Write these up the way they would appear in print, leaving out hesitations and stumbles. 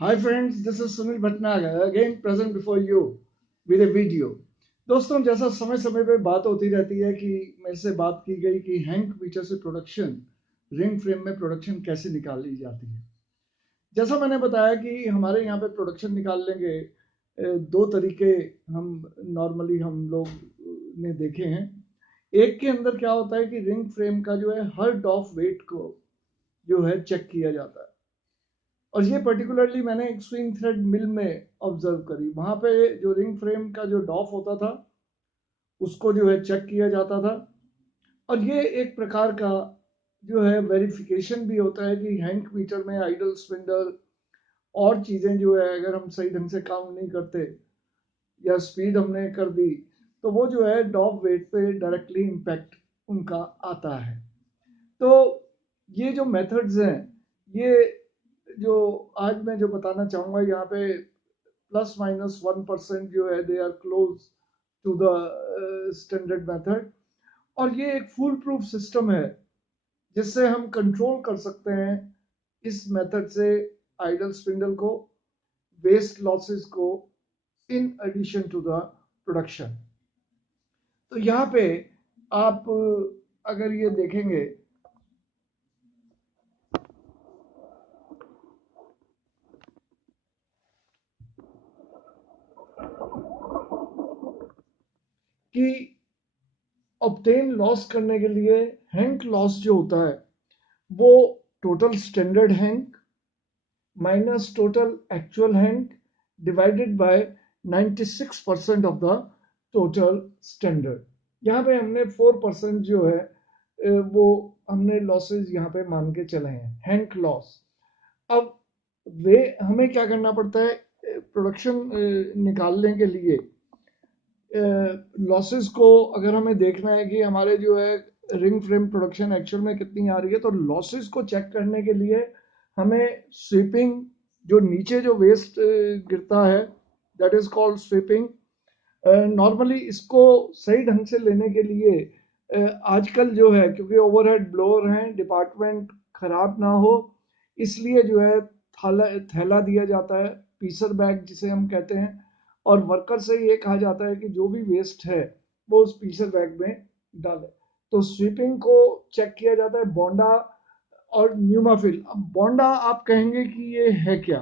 Hi friends, this is Sunil Bhatnagar again present before you with a video. दोस्तों, जैसा समय समय पे बात होती रहती है कि मेरे से बात की गई कि हैंक मीटर से प्रोडक्शन रिंग फ्रेम में प्रोडक्शन कैसे निकाली जाती है। जैसा मैंने बताया कि हमारे यहाँ पे प्रोडक्शन निकालने के दो तरीके हम नॉर्मली हम लोग ने देखे हैं। एक के अंदर क्या होता है कि रिंग फ्रेम का जो है हर डॉफ वेट को जो है चेक किया जाता है, और ये पर्टिकुलरली मैंने एक स्विंग थ्रेड मिल में ऑब्जर्व करी। वहां पे जो रिंग फ्रेम का जो डॉफ होता था उसको जो है चेक किया जाता था, और ये एक प्रकार का जो है वेरिफिकेशन भी होता है कि हैंक मीटर में आइडल स्पिंडल और चीज़ें जो है अगर हम सही ढंग से काम नहीं करते या स्पीड हमने कर दी तो वो जो है डॉप वेट पे डायरेक्टली इम्पैक्ट उनका आता है। तो ये जो मेथड्स हैं, ये जो आज मैं जो बताना चाहूँगा यहाँ पे ±1% जो है they are close to the standard method, और ये एक फुल प्रूफ सिस्टम है जिससे हम कंट्रोल कर सकते हैं इस मेथड से आइडल स्पिंडल को, वेस्ट लॉसेस को, in addition to the production. तो यहाँ पे आप अगर ये देखेंगे कि ऑब्टेन लॉस करने के लिए हैंक लॉस जो होता है वो total standard hang minus total actual hang divided by 96% of the total standard. यहाँ पे हमने 4% जो है वो हमने लॉसेस यहाँ पे मान के चले हैं हैंक लॉस। अब वे हमें क्या करना पड़ता है प्रोडक्शन निकालने के लिए, लॉसेस को अगर हमें देखना है कि हमारे जो है रिंग फ्रेम प्रोडक्शन एक्चुअल में कितनी आ रही है, तो लॉसेस को चेक करने के लिए हमें स्वीपिंग, जो नीचे जो वेस्ट गिरता है that is called sweeping. Normally इसको सही ढंग से लेने के लिए आजकल जो है क्योंकि ओवरहेड ब्लोअर हैं, डिपार्टमेंट खराब ना हो इसलिए जो है थैला दिया जाता है, पीसर बैग जिसे हम कहते हैं, और वर्कर से ये कहा जाता है कि जो भी वेस्ट है वो उस पीसर बैग में डाले। तो स्वीपिंग को चेक किया जाता है बोंडा और न्यूमाफिल। अब बोंडा आप कहेंगे कि ये है क्या?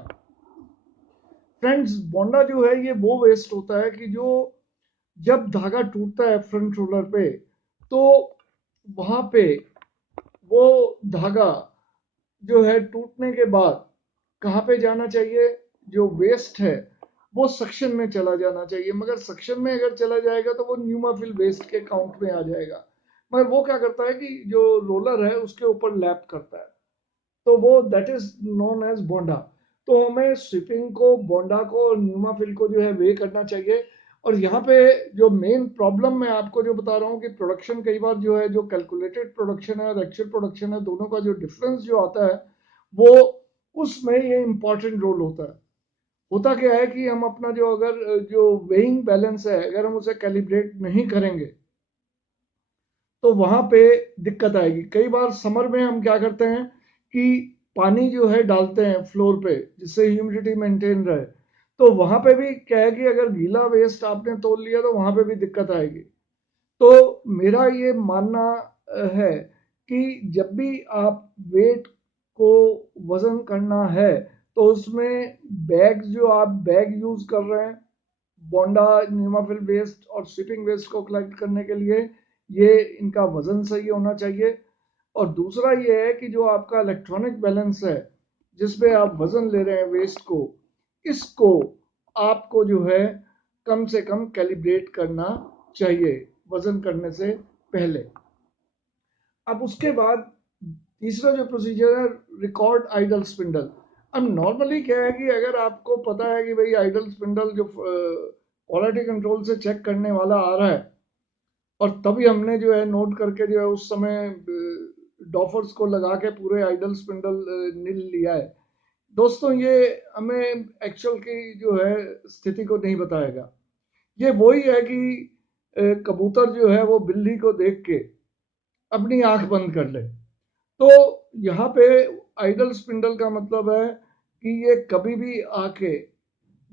फ्रेंड्स, बोंडा जो है ये वो वेस्ट होता है कि जो जब धागा टूटता है फ्रंट रोलर पे, तो वहां पे वो धागा जो है टूटने के बाद कहाँ पे जाना चाहिए, जो वेस्ट है वो सक्शन में चला जाना चाहिए, मगर सक्शन में अगर चला जाएगा तो वो न्यूमाफिल वेस्ट के काउंट में आ जाएगा। मगर वो क्या करता है कि जो रोलर है उसके ऊपर लैप करता है, तो वो दैट इज नोन एज बोंडा। तो हमें स्वीपिंग को, बोंडा को और न्यूमाफिल को जो है वे करना चाहिए। और यहाँ पे जो मेन प्रॉब्लम मैं आपको जो बता रहा हूँ कि प्रोडक्शन कई बार जो है, जो कैलकुलेटेड प्रोडक्शन है और एक्चुअल प्रोडक्शन है, दोनों का जो डिफरेंस जो आता है वो उसमें ये इंपॉर्टेंट रोल होता है। होता क्या है कि हम अपना जो अगर जो वेइंग बैलेंस है अगर हम उसे कैलिब्रेट नहीं करेंगे तो वहां पे दिक्कत आएगी। कई बार समर में हम क्या करते हैं कि पानी जो है डालते हैं फ्लोर पे जिससे ह्यूमिडिटी मेंटेन रहे, तो वहां पे भी क्या है कि अगर गीला वेस्ट आपने तोल लिया तो वहां पे भी दिक्कत आएगी। तो मेरा ये मानना है कि जब भी आप वेट को वजन करना है तो उसमें बैग जो आप बैग यूज कर रहे हैं बोंडा, न्यूमाफिल वेस्ट और शिपिंग वेस्ट को कलेक्ट करने के लिए, ये इनका वजन सही होना चाहिए। और दूसरा ये है कि जो आपका इलेक्ट्रॉनिक बैलेंस है जिसपे आप वजन ले रहे हैं वेस्ट को, इसको आपको जो है कम से कम कैलिब्रेट करना चाहिए वजन करने से पहले। अब उसके बाद तीसरा जो प्रोसीजर है, रिकॉर्ड आइडल स्पिंडल। अब नॉर्मली क्या है कि अगर आपको पता है कि भाई आइडल स्पिंडल जो क्वालिटी कंट्रोल से चेक करने वाला आ रहा है, और तभी हमने जो है नोट करके जो है उस समय डॉफर्स को लगा के पूरे आइडल स्पिंडल नील लिया है। दोस्तों, ये हमें एक्चुअल की जो है स्थिति को नहीं बताएगा। ये वही है कि कबूतर जो है वो बिल्ली को देख के अपनी आंख बंद कर ले। तो यहाँ पे आइडल स्पिंडल का मतलब है कि ये कभी भी आके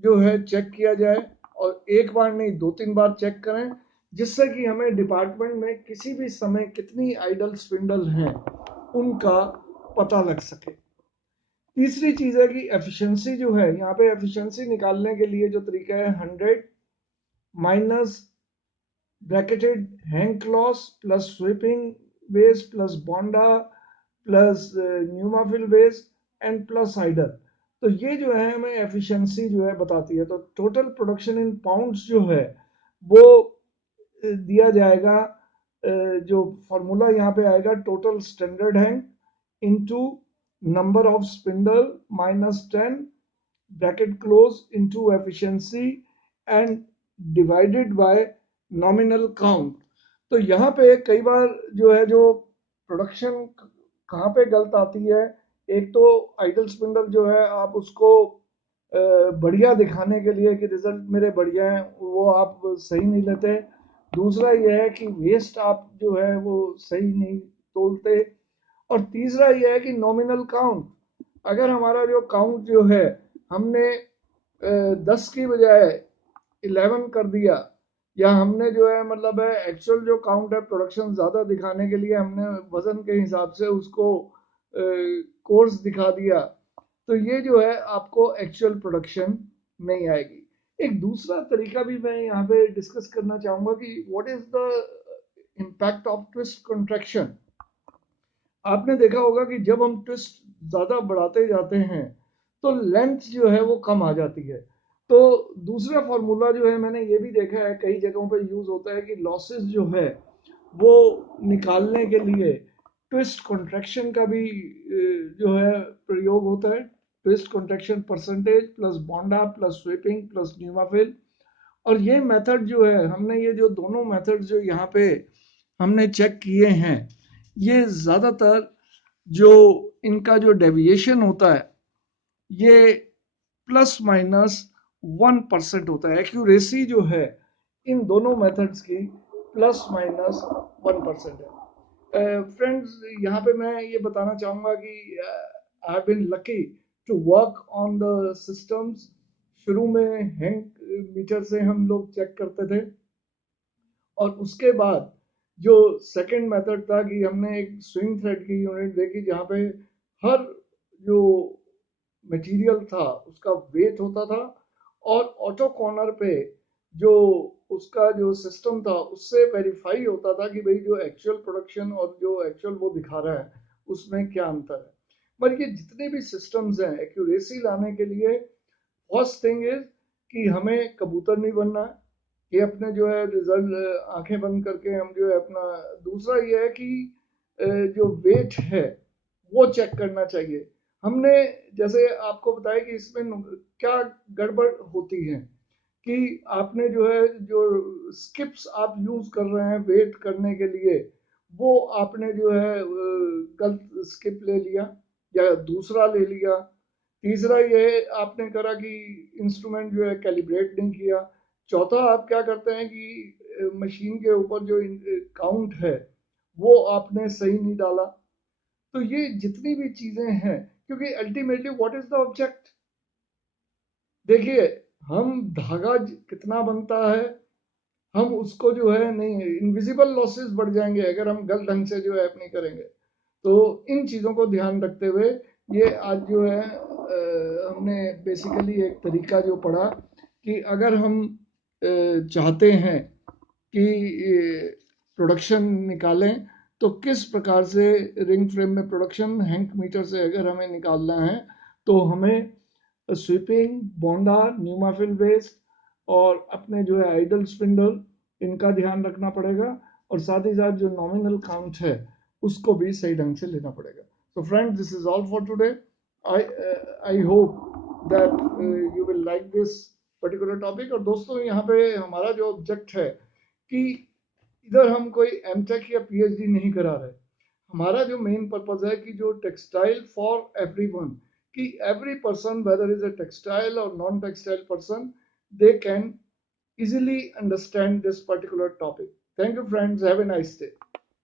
जो है चेक किया जाए, और एक बार नहीं 2-3 बार चेक करें, जिससे कि हमें डिपार्टमेंट में किसी भी समय कितनी आइडल स्पिंडल हैं उनका पता लग सके। तीसरी चीज है कि एफिशिएंसी जो है, यहाँ पे एफिशिएंसी निकालने के लिए जो तरीका है 100 माइनस ब्रैकेटेड हैंग क्लॉस प्लस स्वीपिंग बेस प्लस बॉन्डा प्लस न्यूमाफिल बेस एंड प्लस हाइडर। तो ये जो है हमें एफिशिएंसी जो है बताती है। तो टोटल प्रोडक्शन इन पाउंड्स जो है वो दिया जाएगा, जो फॉर्मूला यहाँ पे आएगा total standard hang into number of spindle minus 10 bracket close into efficiency and divided by nominal count. तो यहाँ पे कई बार जो है जो प्रोडक्शन कहाँ पे गलत आती है, एक तो आइडल स्पिंडल जो है आप उसको बढ़िया दिखाने के लिए कि रिजल्ट मेरे बढ़िया हैं वो आप सही नहीं लेते। दूसरा यह है कि वेस्ट आप जो है वो सही नहीं तोलते। और तीसरा यह है कि नॉमिनल काउंट, अगर हमारा जो काउंट जो है हमने 10 की बजाय 11 कर दिया, या हमने जो है मतलब है एक्चुअल जो काउंट है प्रोडक्शन ज़्यादा दिखाने के लिए हमने वज़न के हिसाब से उसको कोर्स दिखा दिया, तो ये जो है आपको एक्चुअल प्रोडक्शन नहीं आएगी। एक दूसरा तरीका भी मैं यहाँ पे डिस्कस करना चाहूँगा कि what is the impact of twist contraction. आपने देखा होगा कि जब हम ट्विस्ट ज़्यादा बढ़ाते जाते हैं तो लेंथ जो है वो कम आ जाती है। तो दूसरा फॉर्मूला जो है मैंने ये भी देखा है कई जगहों पे यूज़ होता है कि लॉसेस जो है वो निकालने के लिए ट्विस्ट कॉन्ट्रैक्शन का भी जो है प्रयोग होता है। ट्विस्ट कॉन्ट्रैक्शन परसेंटेज प्लस बॉन्डा प्लस स्वीपिंग प्लस न्यूमाफिल। और ये मेथड जो है हमने ये जो दोनों मेथड जो यहाँ पे हमने चेक किए हैं, ये ज़्यादातर जो इनका जो डेविएशन होता है ये प्लस माइनस 1% होता है। एक्यूरेसी जो है इन दोनों मेथड्स की प्लस माइनस 1% है। फ्रेंड्स, यहाँ पे मैं ये बताना चाहूँगा कि I have been lucky to work on the systems. शुरू में हैंग मीटर से हम लोग चेक करते थे, और उसके बाद जो सेकंड मेथड था कि हमने एक स्विंग थ्रेड की यूनिट देखी जहाँ पे हर जो मटेरियल था उसका वेट होता था, और ऑटो कॉर्नर पे जो उसका जो सिस्टम था उससे वेरीफाई होता था कि भाई जो एक्चुअल प्रोडक्शन और जो एक्चुअल वो दिखा रहा है उसमें क्या अंतर है। पर ये जितने भी सिस्टम्स हैं एक्यूरेसी लाने के लिए, फर्स्ट थिंग इज कि हमें कबूतर नहीं बनना है, ये अपने जो है रिजल्ट आंखें बंद करके हम जो है अपना। दूसरा ये है कि जो वेट है वो चेक करना चाहिए। हमने जैसे आपको बताया कि इसमें क्या गड़बड़ होती है कि आपने जो है जो स्किप्स आप यूज कर रहे हैं वेट करने के लिए, वो आपने जो है गलत स्किप ले लिया या दूसरा ले लिया। तीसरा ये आपने करा कि इंस्ट्रूमेंट जो है कैलिब्रेट नहीं किया। चौथा आप क्या करते हैं कि मशीन के ऊपर जो काउंट है वो आपने सही नहीं डाला। तो ये जितनी भी चीजें हैं, क्योंकि ultimately what is the object, देखिए हम धागा कितना बनता है हम उसको जो है नहीं, इनविजिबल लॉसेस बढ़ जाएंगे अगर हम गलत ढंग से जो है नहीं करेंगे। तो इन चीज़ों को ध्यान रखते हुए ये आज जो है हमने बेसिकली एक तरीका जो पढ़ा कि अगर हम चाहते हैं कि प्रोडक्शन निकालें तो किस प्रकार से रिंग फ्रेम में प्रोडक्शन हैंक मीटर से अगर हमें निकालना है, तो हमें स्वीपिंग बॉन्डा न्यूमाफिल बेस और अपने जो है आइडल स्पिंडल इनका ध्यान रखना पड़ेगा, और साथ ही साथ जो नॉमिनल काउंट है उसको भी सही ढंग से लेना पड़ेगा। So friends, this is all for today. I hope that you will like this particular topic। और दोस्तों यहाँ पे हमारा जो ऑब्जेक्ट है कि इधर हम कोई एमटेक या पीएचडी नहीं करा रहे, हमारा जो मेन पर्पज है कि जो टेक्सटाइल फॉर एवरीवन, कि every person whether is a textile और non textile person, they can easily understand this particular topic. Thank you friends, have a nice day.